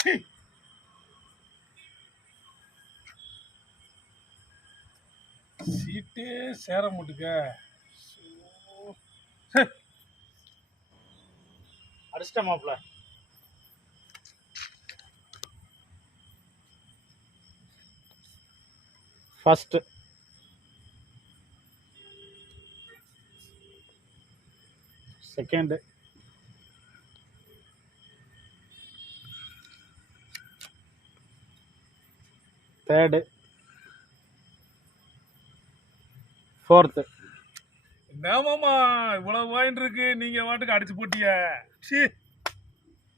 சீட்டு சீட்டே சேர மாட்டுக்க. அடிச்சிட்ட மாப்பிள ஃபர்ஸ்ட் செகண்டு தேர்டு ஃபோர்த்து என்னமாமா இவ்வளவு வாயின் இருக்கு நீங்க வாட்டுக்கு அடிச்சு போட்டிய. சி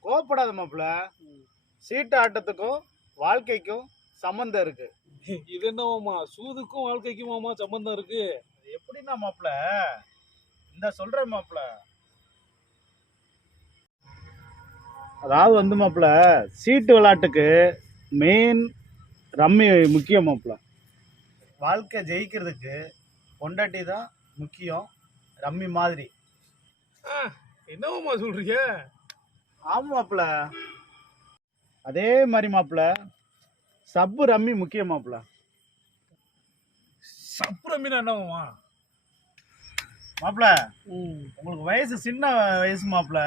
கோவப்படாத மாப்பிள சீட்டு ஆட்டத்துக்கும் வாழ்க்கைக்கும் சம்மந்தம் இருக்கு. இது என்னமாமா? சூதுக்கும் வாழ்க்கைக்குமாமா சம்பந்தம் இருக்கு? எப்படின்னா மாப்பிள இந்த சொல்றேன் மாப்பிள அதாவது வந்து மாப்பிள சீட்டு விளையாட்டுக்கு மெயின் ரம்மி முக்கியம் மாப்பிள வாழ்க்கை ஜெயிக்கிறதுக்கு பொண்டாட்டி தான் முக்கியம் ரம்மி மாதிரி. என்னமாமா சொல்றீங்க? ஆமாம் மாப்பிள அதே மாதிரி மாப்பிள சப்பு ரம்மி முக்கியம் மாப்பிள சப்புரமீனா என்னமாமா மாப்பிள உங்களுக்கு வயசு சின்ன வயசு மாப்பிள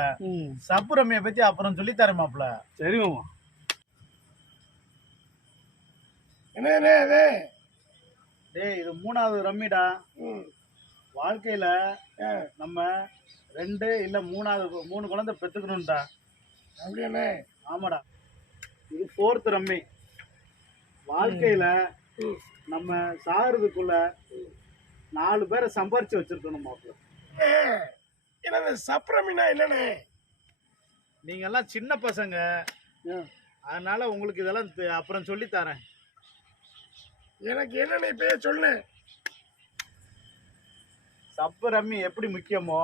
சப்பு ரம்மியை பத்தி அப்புறம் சொல்லித்தரேன் மாப்பிள சரி மாமா டேய் இது மூணாவது ரம்மிடா. வாழ்க்கையில நம்ம ரெண்டு இல்ல மூணாவது மூணு குழந்தை பெத்துக்கணும்டா. அப்படியாண்ணே ஆமாடா. இது ஃபோர்த் ரம்மி. வாழ்க்கையில நம்ம சாகிறதுக்குள்ள நாலு பேரை சம்பாரிச்சு வச்சிருக்கணும் மாப்பிள என்னது சப்புரமீனா என்னண்ணே நீங்க எல்லாம் சின்ன பசங்க. அதனால உங்களுக்கு இதெல்லாம் அப்புறம் சொல்லி தரேன். எனக்கு என்னன்னு இப்பயே சொல்லு. சப்பு ரம்மி எப்படி முக்கியமோ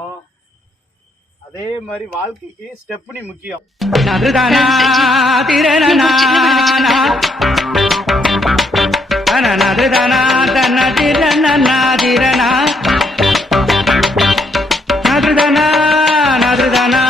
அதே மாதிரி வாழ்க்கைக்கு ஸ்டெப்னி முக்கியம். நதுதானா தன